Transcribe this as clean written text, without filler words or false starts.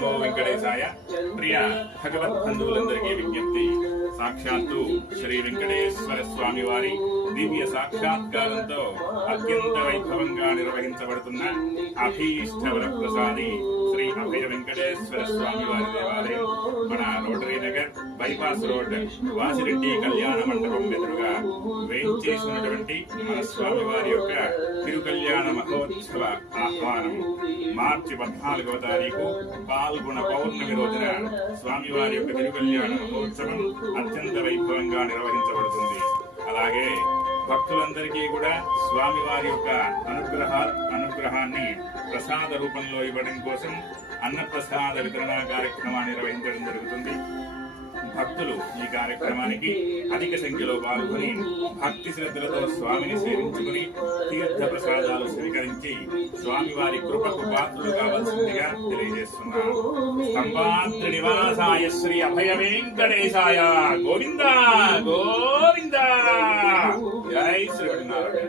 నమో వెంకటేశాయ. ప్రియ భగవద్బంధువులందరికీ విజ్ఞప్తి. సాక్షాత్తు శ్రీ వెంకటేశ్వర స్వామి వారి దివ్య సాక్షాత్కారంతో అత్యంత వైభవంగా నిర్వహించబడుతున్న అభీష్ట వరప్రసాది శ్రీ అభయ వెంకటేశ్వర స్వామి వారి దేవాలయం మన rotary Nagar bypass road Vasireddy కళ్యాణ మండపం ఎదురుగా వేయించేసినటువంటి మన స్వామి వారి యొక్క తిరు కళ్యాణ మహోత్సవ ఆహ్వానం మార్చి 14వ తారీఖు పాల్గొన పౌర్ణమి రోజున స్వామివారి యొక్క తిరు కళ్యాణ మహోత్సవం అత్యంత వైభవంగా నిర్వహించబడుతుంది. అలాగే భక్తులందరికీ కూడా స్వామివారి యొక్క అనుగ్రహాన్ని ప్రసాద రూపంలో ఇవ్వడం కోసం అన్నప్రసాద వితరణ కార్యక్రమాన్ని నిర్వహించడం జరుగుతుంది. భక్తులు ఈ కార్యక్రమానికి అధిక సంఖ్యలో పాల్గొని భక్తి శ్రద్ధలతో స్వామిని సేవించుకుని తీర్థ ప్రసాదాలు స్వీకరించి స్వామివారి కృపకు పాత్రులు కావాల్సిందిగా తెలియజేస్తున్నారు. స్తంభాద్రి నివాసాయ శ్రీ అభయ వెంకటేశాయ గోవింద గోవింద. జై శ్రీనారాయణ.